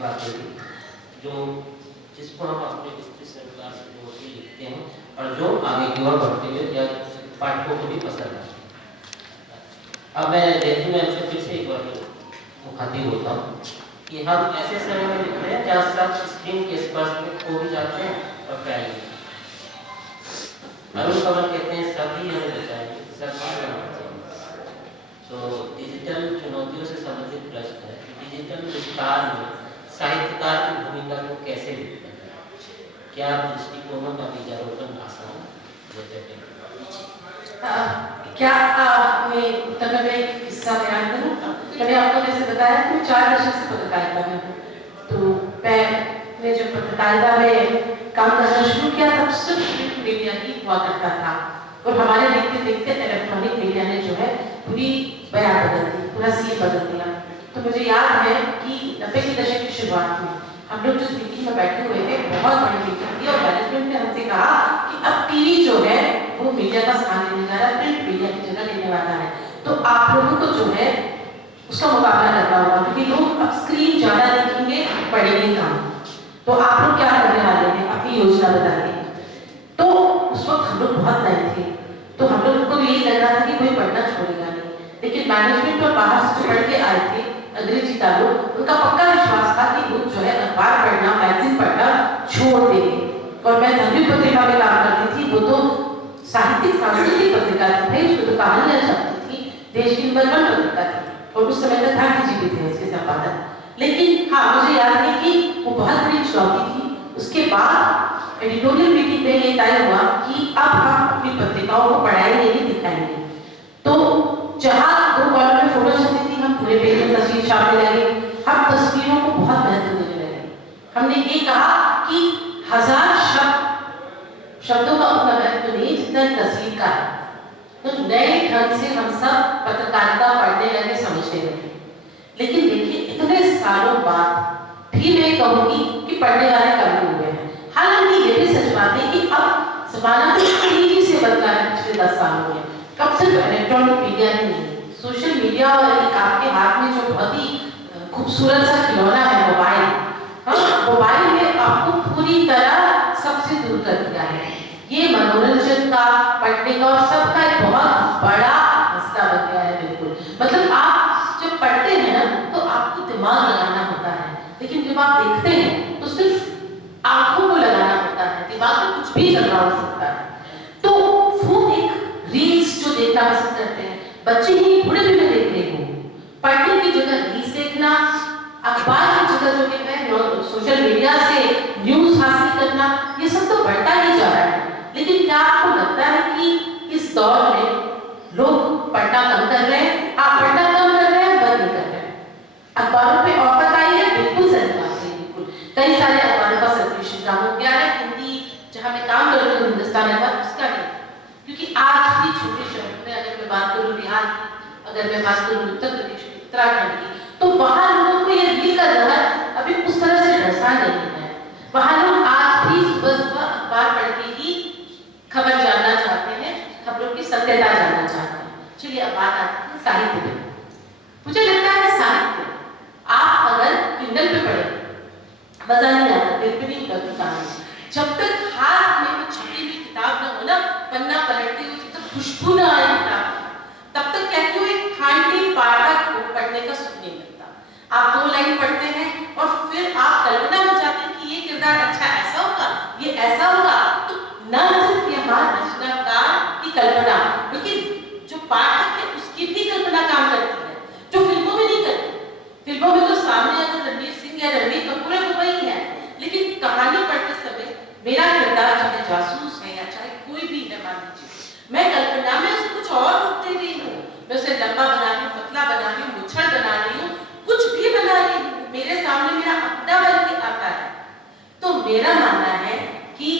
बात होगी, जो जिसको हम अपने डिस्क्रिप्शन क्लास में होती लिखते हैं और जो आगे की ओर बढ़ते हुए या पाठकों को भी पसंद आए। अब मैं जयंती मैम से फिर से एक बार मुखातिब होता हूँ कि हम ऐसे समय में लिख रहे हैं जहाँ सब स्क्रीन के स्पर्श में खो भी जाते हैं और फैल भी। अरुण कंवर कहते हैं सभी हमें बचाएंगे, सभी हमें बचाएंगे। तो डिजिटल चुनौतियों से संबंधित प्रश्न है, डिजिटल विस्तार में साहित्यकार की भूमिका को कैसे देखते हैं? क्या दृष्टिकोणों का बीजारोपण आसान क्या मैं उत्तर में एक किस्सा बयान करूँ? मैंने आपको जैसे बताया कि मैं 4 दशक से पत्रकारिता में हूँ। तो मैं जब पत्रकारिता में काम करना शुरू किया तब सिर्फ प्रिंट मीडिया ही हुआ करता था और हमारे देखते देखते इलेक्ट्रॉनिक मीडिया ने जो है पूरी बयान बदल दी, पूरा सीन बदल दिया। तो मुझे याद है कि 90 के दशक की शुरुआत में हम लोग जिस मीटिंग में बैठे हुए थे, बहुत बड़ी मीटिंग थी और मैनेजमेंट ने हमसे कहा कि अब टीवी जो है वो मीडिया का स्थान लेने जा रहा है, प्रिंट मीडिया की जगह लेने वाला है। तो आप लोगों को जो है उसका मुकाबला करना होगा क्योंकि लोग अब स्क्रीन ज़्यादा देखेंगे, पढ़ेंगे कम। तो आप लोग क्या करने वाले हैं, अपनी योजना बताइए। तो उस वक्त हम लोग बहुत नए थे, तो हम लोग को यही लग रहा था कि कोई पढ़ना छोड़ेगा नहीं, लेकिन मैनेजमेंट और बाहर से जो पढ़ के आए थे अंग्रेजी का लोग, उनका पक्का विश्वास था कि लोग जो है अखबार पढ़ना, मैगजीन पढ़ना छोड़ देंगे। और मैं धन्य पत्रिका में काम करती थी, वो तो साहित्यिक सांस्कृतिक पत्रिका थी भाई, उसमें तो कहानियां छपती थी, देश की नंबर 1 पत्रिका थी और उस समय तक भारती जी भी थे उसके संपादक। लेकिन हाँ, मुझे याद है कि वो बहुत बड़ी चुनौती थी। उसके बाद एडिटोरियल मीटिंग में ये तय हुआ कि अब हम अपनी पत्रिकाओं को पढ़ाएंगे नहीं दिखाएंगे। तो जहाँ 2 कॉलम में फोटो छपती थी, हम पूरे पेज में तस्वीर छापने लगे। हम तस्वीरों को बहुत महत्व देने लगे। हमने ये कहा कि 1000 शब्दों का उतना महत्व नहीं जितना तस्वीर का है। तो नए ढंग से हम सब पत्रकारिता पढ़ने लगे, समझने लगे। लेकिन देखिए इतने सालों बाद भी मैं कहूँगी कि पढ़ने वाले कम हुए हैं। हालांकि ये भी सच बात है कि अब ज़माना तेजी से बदला है पिछले 10 सालों में। कब सिर्फ इलेक्ट्रॉनिक मीडिया ही नहीं, सोशल मीडिया और एक आपके हाथ में जो बहुत ही खूबसूरत सा खिलौना है मोबाइल, मोबाइल ने आपको पूरी तरह सबसे दूर कर दिया है। ये मनोरंजन का, पढ़ने का और सबका एक बहुत बड़ा हिस्सा बन गया है। बिल्कुल, मतलब आप जब पढ़ते हैं ना तो आपको दिमाग लगाना होता है, लेकिन जब आप देखते हैं तो सिर्फ आंखों को लगाना होता है, दिमाग में कुछ भी चल रहा हो सकता है। तो वो एक रील्स जो देखना पसंद करते हैं बच्चे ही, बूढ़े भी मैं देख रही हूँ, पढ़ने की जगह रील्स देखना, अखबार की जगह जो है सोशल मीडिया से न्यूज हासिल करना, ये सब तो बढ़ता ही जा रहा है। लेकिन क्या आपको लगता है कि इस दौर में लोग पढ़ना कम कर रहे हैं? आप पढ़ना कम कर रहे हैं, बंद नहीं कर रहे हैं। अखबारों पे ऑफर आई है, बिल्कुल सही बात है, बिल्कुल कई सारे अखबारों का सर्कुलेशन कम हो गया है। हिंदी जहाँ मैं काम कर रही हूँ हिंदुस्तान अखबार, उसका नहीं, क्योंकि आज भी छोटे शहरों में, अगर मैं बात करूँ बिहार की, अगर मैं बात करूँ उत्तर प्रदेश की, उत्तराखंड की, तो वहाँ लोगों को यह रील का जहर अभी उस तरह से डसा नहीं है। वहाँ लोग आज भी सुबह सुबह अखबार पढ़ के ही खबर जानना चाहते हैं, खबरों की सत्यता जानना चाहते हैं। चलिए अब बात आती है साहित्य पे। मुझे लगता है साहित्य आप अगर किंडल पे पढ़े मजा नहीं आता, दिल पे नहीं उतरती कहानी। जब तक हाथ में कुछ छपी हुई किताब न हो ना, पन्ना पलटते हुए जब तक खुशबू ना आए किताब, तब तक क्या क्यों एक खांटी पाठक को पढ़ने का सुख नहीं मिलता। आप 2 लाइन पढ़ते हैं और फिर आप कल्पना में जाते हैं कि ये किरदार अच्छा ऐसा होगा, ये ऐसा होगा। तो न सिर्फ यहाँ रचनाकार की कल्पना, बल्कि जो पाठक है उसकी भी कल्पना काम करती है, जो फिल्मों में नहीं करती। फिल्मों में तो सामने अगर रणवीर सिंह या रणवीर कपूर है वो वही है, लेकिन कहानी पढ़ते समय मेरा किरदार चाहे जासूस है या चाहे कोई भी है, मान लीजिए मैं कल्पना में उसे कुछ और रूप दे रही हूँ, मैं उसे लंबा बना रही हूँ, पतला बना रही हूँ, मुच्छड़ बना रही हूँ, कुछ भी बना रही हूँ, मेरे सामने मेरा अपना बन के आता है। तो मेरा मानना है कि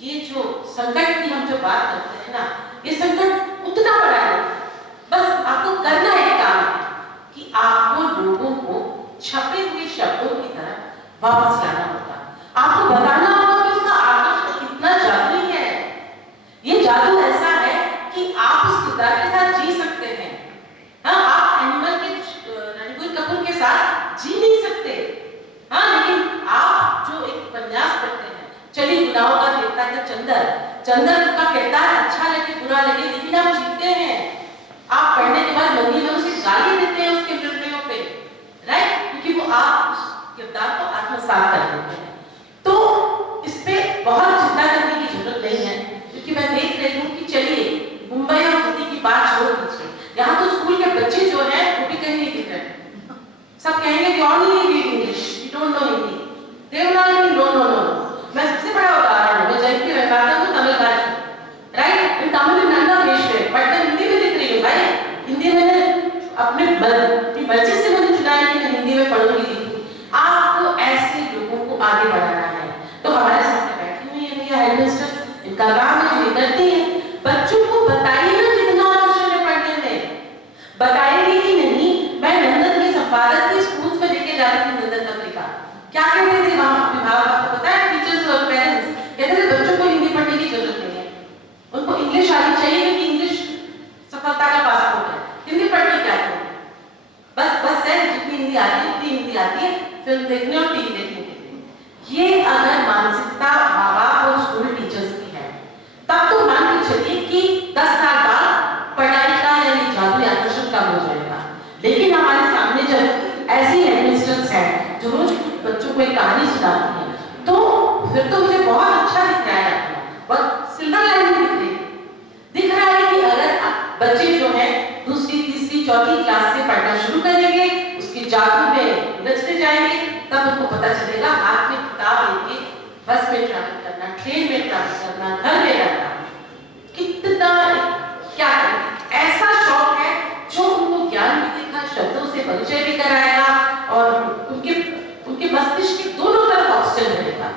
ये जो संकट की हम जो बात करते हैं ना, ये संकट उतना बड़ा है, बस आपको करना एक काम है कि आपको लोगों को छपे हुए शब्दों की तरह वापस लाना होगा। आपको बताना होगा कि उसका आकर्षण कितना जादुई है। ये जादू ऐसा है कि आप उस किरदार के साथ जी सकते हैं। हाँ, आप एनिमल के रणबीर कपूर के साथ जी नहीं सकते। हाँ, चली गुनाहों का देवता का चंदर, चंदर का कहता है अच्छा लगे बुरा लगे लेकिन आप जीते हैं। आप पढ़ने के बाद मंदिर में उसे गाली देते हैं उसके निर्णयों पे, राइट, क्योंकि वो आप उस किरदार को आत्मसात कर देते हैं। तो इस पे बहुत चिंता करने की जरूरत नहीं है, क्योंकि मैं देख रही हूँ कि चलिए मुंबई और दिल्ली की बात छोड़ दीजिए, यहाँ तो स्कूल के बच्चे जो हैं वो भी कहीं नहीं दिख रहे। सब कहेंगे कि only read English, you don't know Hindi, Devanagari no no no. मैं सबसे बड़ा उदाहरण हूँ, मैं जयंती रहता हूँ तमिल भाषा, राइट, इन तमिल में नंदा विश्व पढ़कर हिंदी में दिख रही हूँ भाई। हिंदी मैंने अपने मर्जी से मैंने चुना है कि मैं हिंदी में पढ़ूंगी लिखूंगी। आपको ऐसे लोगों को आगे बढ़ाना है। तो हमारे सामने बैठी हुई है भैया हेडमिस्ट्रेस, इनका काम है जो करती है, बच्चों को बताइए ना कितना आकर्षण है पढ़ने में, बताएगी कि नहीं। मैं नंदन के संपादक के स्कूल में लेके जाती थी नंदन पत्रिका, क्या कहते थे वहां विभाग, आपको पता है, टीचर्स और पेरेंट्स कहते थे बच्चों को हिंदी पढ़ने की जरूरत नहीं है, उनको इंग्लिश आनी चाहिए क्योंकि इंग्लिश सफलता का पासपोर्ट है, हिंदी पढ़ने क्या करें, बस है जितनी हिंदी आती है उतनी हिंदी आती है, फिल्म देखने और टीवी देखने के लिए। ये अगर मानसिकता माँ बाप और स्कूल टीचर्स की है, तब तो मान के चलिए कि 10 साल बाद पढ़ाई का यानी जादू आकर्षण कम हो जाएगा। लेकिन हमारे सामने जब ऐसी हेडमिस्ट्रेस है जो रोज बच्चों को एक कहानी सुनाती है, तो फिर तो मुझे बहुत अच्छा दिख रहा है, बहुत सिल्वर लाइनिंग दिख रहा है कि अगर बच्चे जो है दूसरी तीसरी चौथी क्लास से पढ़ना शुरू करेंगे, उसके जादू में उलझते जाएंगे, तब उनको पता चलेगा हाथ में किताब लेके बस में ट्रैवल करना, ट्रेन में ट्रैवल करना, घर में रहना कितना क्या करें। ऐसा शौक है जो उनको ज्ञान भी देखा, शब्दों से परिचय भी कराएगा और उनके मस्तिष्क के दोनों तरफ ऑक्सीजन रहेगा।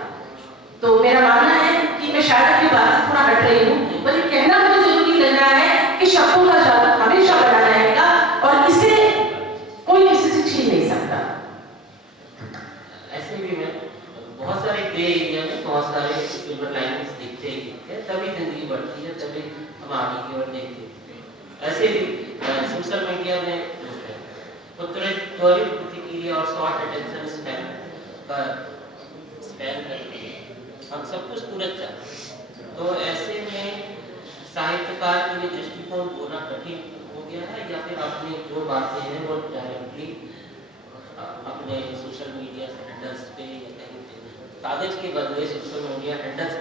तो मेरा मानना है कि मैं शायद अपनी बात से थोड़ा हट रही हूँ, पर ये कहना मुझे जरूरी लग रहा है कि शब्दों का जादू हमेशा बना रहेगा और इसे कोई किसी से छीन नहीं सकता। ऐसे भी मैं बहुत सारे ग्रे एरिया में बहुत सारे सिल्वर लाइन्स दिखते हैं, तभी जिंदगी बढ़ती है, तभी हम आगे की ओर देखते हैं। ऐसे भी सोशल मीडिया में तो त्वरित प्रतिक्रिया और शॉर्ट अटेंशन स्पैन करते हैं, हम सब कुछ तुरंत चाहते हैं। तो ऐसे में साहित्यकार के लिए दृष्टिकोण बोलना कठिन हो गया है, या फिर अपनी जो बातें हैं वो डायरेक्टली अपने सोशल मीडिया हैंडल्स पे या कहीं पे कागज के बदले सोशल मीडिया हैंडल्स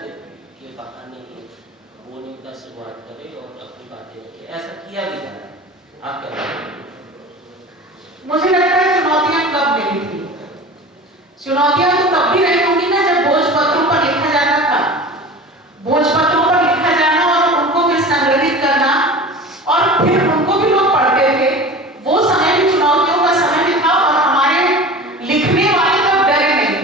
के बहाने ही बोलने का शुरुआत करे और अपनी बातें रखे, ऐसा किया भी जा रहा है। आप क्या कहते हैं? मुझे लगता है चुनौतियां कब नहीं थी, चुनौतियां तो तब भी रही होंगी ना जब भोजपत्रों पर लिखा जाता था, भोजपत्रों पर लिखा जाना और उनको फिर संग्रहित करना और फिर उनको भी लोग पढ़ते थे। वो समय भी चुनौतियों का समय भी था और हमारे लिखने वाले तब डरे नहीं,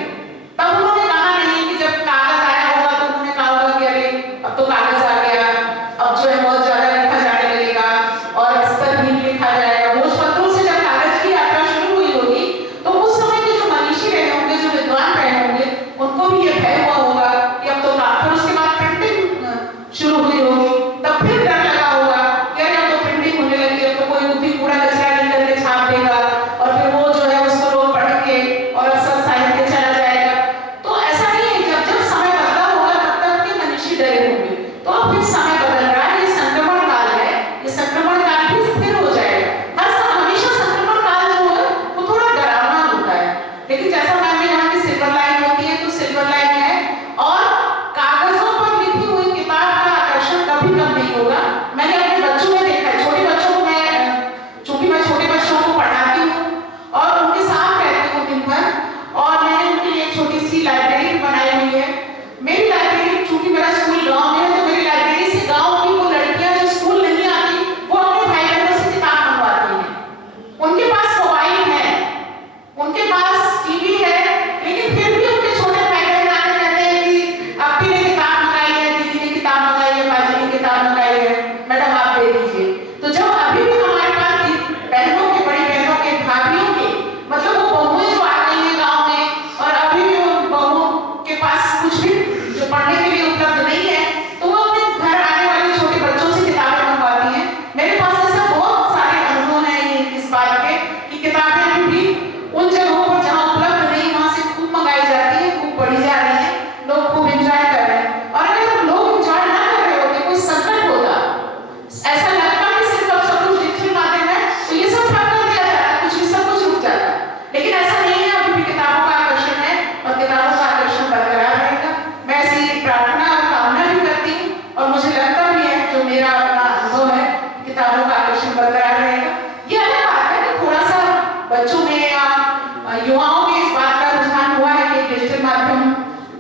तब उन्होंने कहा नहीं कि जब कागज आया होगा तो उन्होंने कहा होगा कि अरे अब तो कागज आ गया, अब जो है बहुत ज्यादा लिखा जाने लगेगा और इस पर भी लिखा जाएगा। भोजपत्रों से जब कागज की यात्रा शुरू हुई होगी तो उस समय के जो मनीषी रहे होंगे, जो विद्वान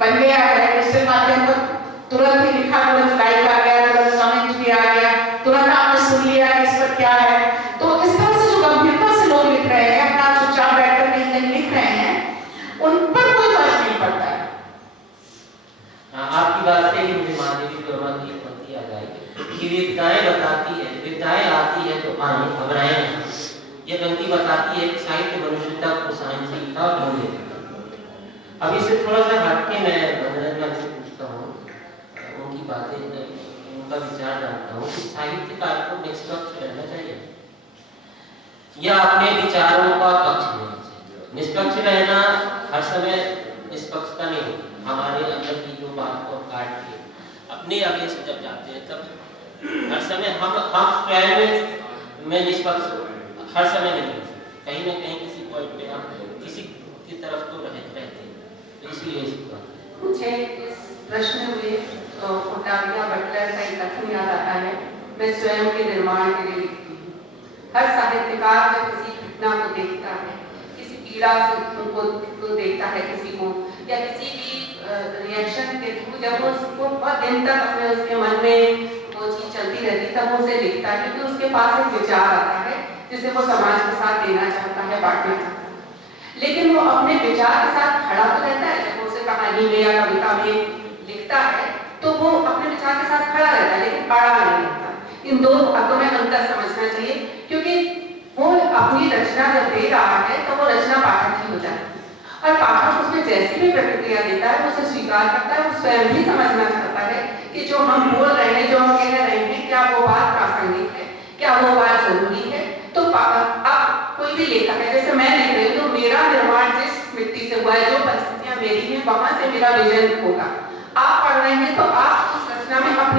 बन गया है, डिजिटल माध्यम पर तुरंत ही लिखा, तुरंत लाइक आ गया, तुरंत कमेंट भी आ गया, तुरंत आपने सुन लिया कि इस पर क्या है। तो इस तरह से जो गंभीरता से लोग लिख रहे हैं, अपना चुपचाप बैठकर कहीं कहीं लिख रहे हैं, उन पर कोई फर्क नहीं पड़ता है। आपकी बात से ही मुझे महादेवी वर्मा की एक पंक्ति याद आई कि विद्याएं बताती है, विद्याएं आती है तो आने घबराएं नहीं। ये पंक्ति बताती है कि साहित्य मनुष्यता को सहनशीलता और मूल्य देता है। अब इससे थोड़ा सा हटके मैं मनोरंजन से पूछता हूँ, उनकी बातें, उनका विचार जानता हूँ कि साहित्यकार को निष्पक्ष रहना चाहिए या अपने विचारों का पक्ष लेना चाहिए। निष्पक्ष रहना हर समय निष्पक्षता नहीं होती। हमारे अंदर की जो बात को काट के अपने आगे से जब जाते हैं तब हर समय हम स्वयं में निष्पक्ष हर समय नहीं हो सकते, कहीं ना कहीं किसी पॉइंट पे हम किसी की तरफ तो रहते हैं। तो इसलिए मुझे इस प्रश्न में ओटाविया बटलर का एक कथन याद आता है, मैं स्वयं के निर्माण के लिए लिखती हूँ। हर साहित्यकार जब किसी घटना को देखता है, किसी पीड़ा से उनको देखता है, किसी को या किसी भी रिएक्शन के थ्रू जब वो उसको बहुत दिन तक अपने उसके मन में वो चीज चलती रहती, तब वो उसे लिखता है, क्योंकि उसके पास एक विचार आता है जिसे वो समाज के साथ देना चाहता है, बांटना चाहता है। लेकिन वो अपने विचार के साथ खड़ा तो रहता है, जब वो उसे कहानी में या कविता में लिखता है तो वो अपने विचार के साथ खड़ा रहता है, लेकिन अड़ा नहीं रहता। इन दो बातों में अंतर समझना चाहिए, क्योंकि वो अपनी रचना जब दे रहा है तो वो रचना पाठक की हो जाती है, और पाठक उसमें जैसी भी प्रतिक्रिया देता है वो उसे स्वीकार करता है। वो स्वयं भी समझना चाहता है कि जो हम बोल रहे हैं, जो हम कह रहे हैं, क्या वो बात प्रासंगिक है, क्या वो बात जरूरी है। तो अब कोई भी लेखक है, जैसे मैं लिख रही हूँ तो मेरा निर्माण जिस मिट्टी से हुआ है, जो परिस्थितियां मेरी हैं, वहां से मेरा विजन होगा। आप पढ़ रहे हैं तो आप उस रचना में अपने